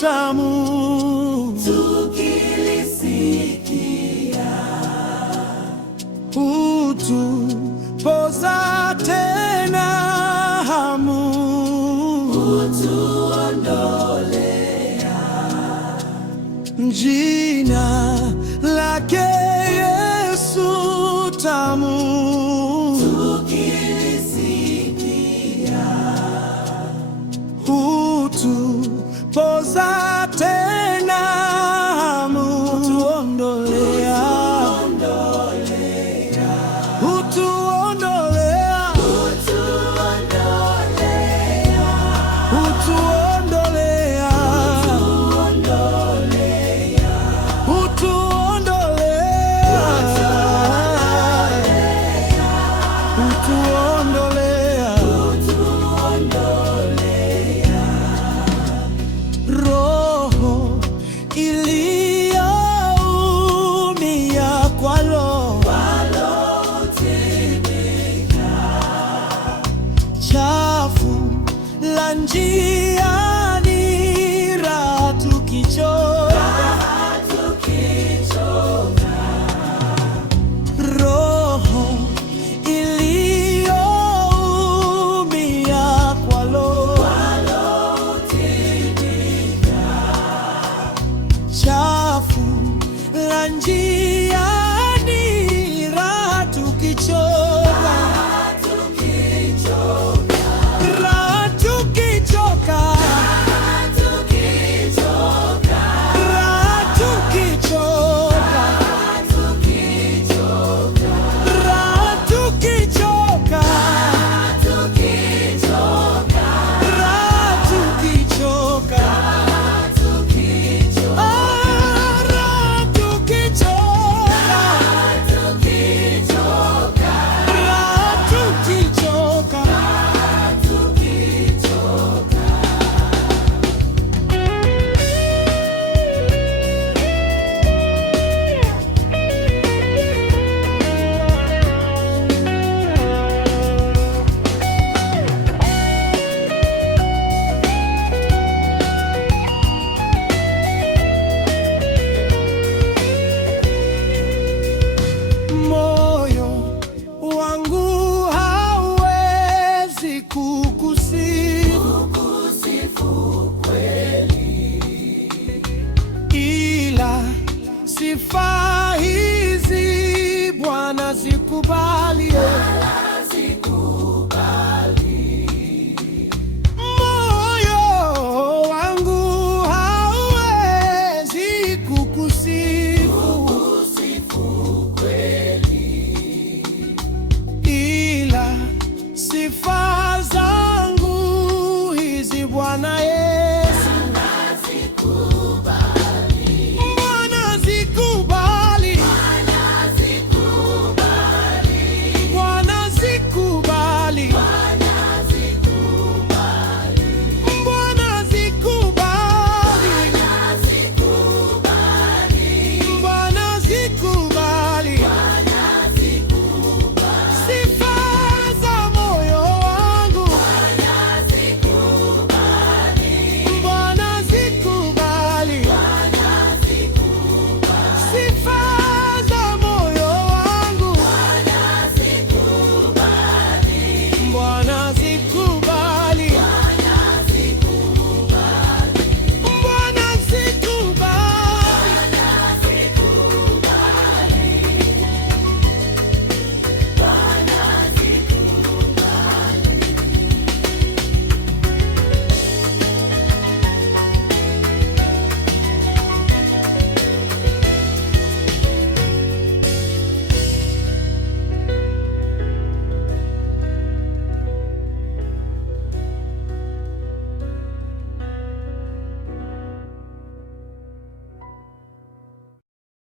tamu tukilisikia, hutupoza tena hamu, hutuondolea jina lake Yesu tamu tukilisikia, hutupoza tena hamu, hutuondolea hutuondolea hutuondolea roho iliyoumia kwa roho chafu la njiani, raha tukichoka, roho iliyoumia kwa roho chafu la njiani, raha tukichoka, raha tukichoka, raha tukichoka, raha tukichoka, raha tukichoka. Moyo wangu hauwezi kukusifu kweli, ila sifa hizi Bwana zikubali.